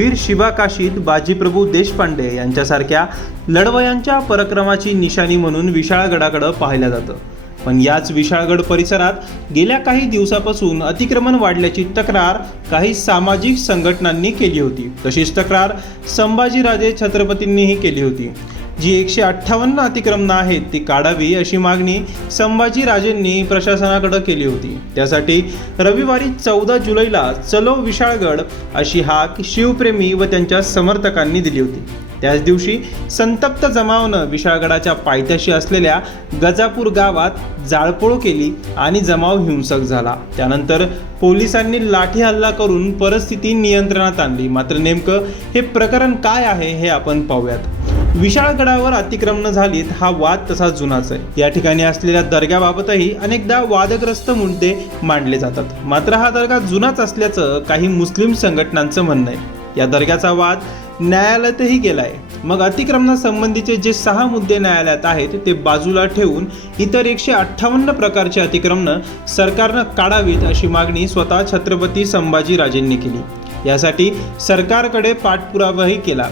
वीर शिवा काशीद बाजीप्रभू देशपांडे यांच्यासारख्या लढवयांच्या पराक्रमाची निशाणी म्हणून विशाळगडाकडे पाहिलं जातं। पण याच विशाळगड परिसरात गेल्या काही दिवसापासून अतिक्रमण वाढल्याची तक्रार काही सामाजिक संघटनांनी केली होती। तशीच तक्रार संभाजीराजे छत्रपतींनीही केली होती। जी 158 अतिक्रमणं आहेत ती काढावी अशी मागणी संभाजीराजेंनी प्रशासनाकडे केली होती। त्यासाठी रविवारी 14 जुलैला चलो विशाळगड अशी हाक शिवप्रेमी व त्यांच्या समर्थकांनी दिली होती। त्याच दिवशी संतप्त जमावानं विशाळगडाच्या पायथ्याशी असलेल्या गजापूर गावात जाळपोळ केली आणि जमाव हिंसक झाला। त्यानंतर पोलिसांनी लाठी हल्ला करून परिस्थिती नियंत्रणात आणली। मात्र नेमकं हे प्रकरण काय आहे हे आपण पाहूयात। विशाळगडावर अतिक्रमण झालीत हा वाद तसा जुनाच आहे। या ठिकाणी असलेल्या दर्ग्याबाबतही अनेकदा वादग्रस्त मुद्दे मांडले जातात। मात्र हा दर्गा जुनाच असल्याचं काही मुस्लिम संघटनांचं म्हणणं आहे। या दर्ग्याचा वाद न्यायालयातही गेलाय। मग अतिक्रमणासंबंधीचे जे 6 मुद्दे न्यायालयात आहेत ते बाजूला ठेवून इतर 158 प्रकारची अतिक्रमणं सरकारनं काढावीत अशी मागणी स्वतः छत्रपती संभाजीराजेंनी केली। यासाठी सरकारकडे पाठपुरावाही केला,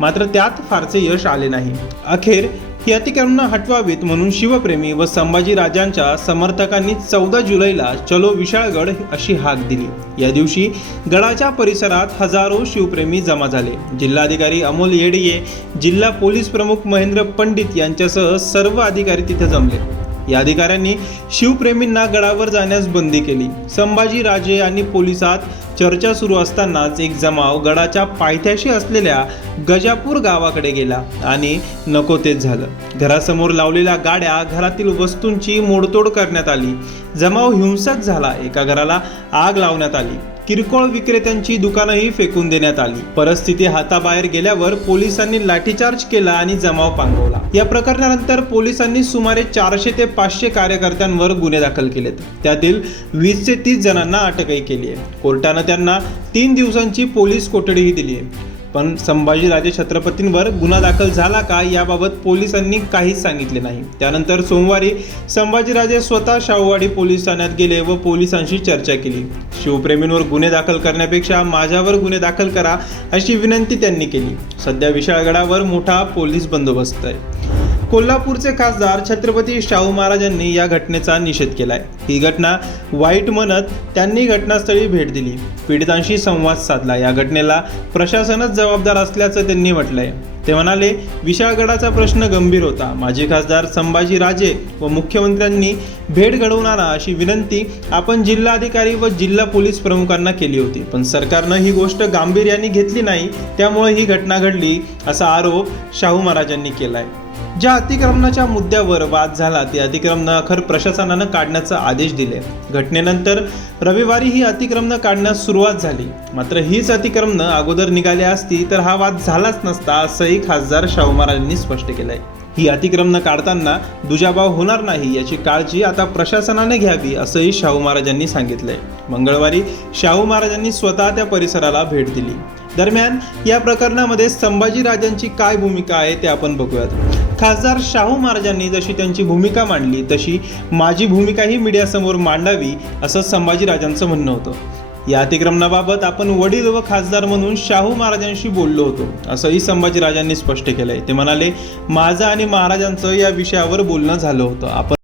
मात्र त्यात फारसे यश आले नाही। अखेर ही अतिक्रमणं हटवावीत म्हणून शिवप्रेमी व संभाजीराजांच्या समर्थकांनी 14 जुलैला चलो विशाळगड अशी हाक दिली। या दिवशी गडाच्या परिसरात हजारो शिवप्रेमी जमा झाले। जिल्हाधिकारी अमोल येडगे, जिल्हा पोलीस प्रमुख महेंद्र पंडित यांच्यासह सर्व अधिकारी तिथे जमले। या अधिकाऱ्यांनी शिवप्रेमींना गडावर जाण्यास बंदी केली। संभाजीराजे आणि पोलिसात चर्चा सुरू असतानाच एक जमाव गडाच्या पायथ्याशी असलेल्या गजापूर गावाकडे गेला आणि नको तेच झालं। घरासमोर लावलेल्या गाड्या, घरातील वस्तूंची मोडतोड करण्यात आली। जमाव हिंसक झाला। एका घराला आग लावण्यात आली। किरकोळ विक्रेत्यांची दुकानंही फेकून देण्यात आली। परिस्थिती हाताबाहेर गेल्यावर पोलिसांनी लाठीचार्ज केला आणि जमाव पांगवला। या प्रकरणानंतर पोलिसांनी सुमारे 400 ते 500 कार्यकर्त्यांवर गुन्हे दाखल केलेत। त्यातील 20 ते 30 जणांना अटकही केली आहे। कोर्टानं त्यांना 3 दिवसांची पोलीस कोठडीही दिली आहे। पण संभाजीराजे छत्रपतींवर गुन्हा दाखल झाला का याबाबत पोलिसांनी काहीच सांगितले नाही। त्यानंतर सोमवारी संभाजीराजे स्वतः शाहूवाडी पोलीस ठाण्यात गेले व पोलिसांशी चर्चा केली। शिवप्रेमींवर गुन्हे दाखल करण्यापेक्षा माझ्यावर गुन्हे दाखल करा अशी विनंती त्यांनी केली। सध्या विशाळगडावर मोठा पोलीस बंदोबस्त आहे। कोल्हापूरचे खासदार छत्रपती शाहू महाराजांनी या घटनेचा निषेध केलाय। ही घटना वाईट म्हणत त्यांनी घटनास्थळी भेट दिली, पीडितांशी संवाद साधला। या घटनेला प्रशासनच जबाबदार असल्याचं त्यांनी म्हटलंय। ते म्हणाले, विशाळगडाचा प्रश्न गंभीर होता। माजी खासदार संभाजीराजे व मुख्यमंत्र्यांनी भेट घडवून आणा अशी विनंती आपण जिल्हाधिकारी व जिल्हा पोलीस प्रमुखांना केली होती, पण सरकारनं ही गोष्ट गांभीर्याने घेतली नाही, त्यामुळे ही घटना घडली असा आरोप शाहू महाराजांनी केलाय। ज्या अतिक्रमणाच्या मुद्द्यावर वाद झाला ते अतिक्रमण अखेर प्रशासनानं काढण्याचा आदेश दिले। घटनेनंतर रविवारी ही अतिक्रमण काढण्यास सुरुवात झाली। मात्र हीच अतिक्रमण अगोदर निघाली असती तर हा वाद झालाच नसता असंही खासदार शाहू महाराजांनी स्पष्ट केलंय। ही अतिक्रमण काढताना दुजाभाव होणार नाही याची काळजी आता प्रशासनाने घ्यावी असंही शाहू महाराजांनी सांगितलंय। मंगळवारी शाहू महाराजांनी स्वतः त्या परिसराला भेट दिली। दरम्यान या प्रकरणामध्ये संभाजीराजांची काय भूमिका आहे ते आपण बघूयात। खासदार शाहू महाराजांनी जशी त्यांची भूमिका मांडली तशी माझी भूमिकाही मीडियासमोर मांडावी असं संभाजीराजांचं म्हणणं होतं। या अतिक्रमणाबाबत आपण वडील व खासदार म्हणून शाहू महाराजांशी बोललो होतो असंही संभाजीराजांनी स्पष्ट केलंय। ते म्हणाले, माझं आणि महाराजांचं या विषयावर बोलणं झालं होतं। आपण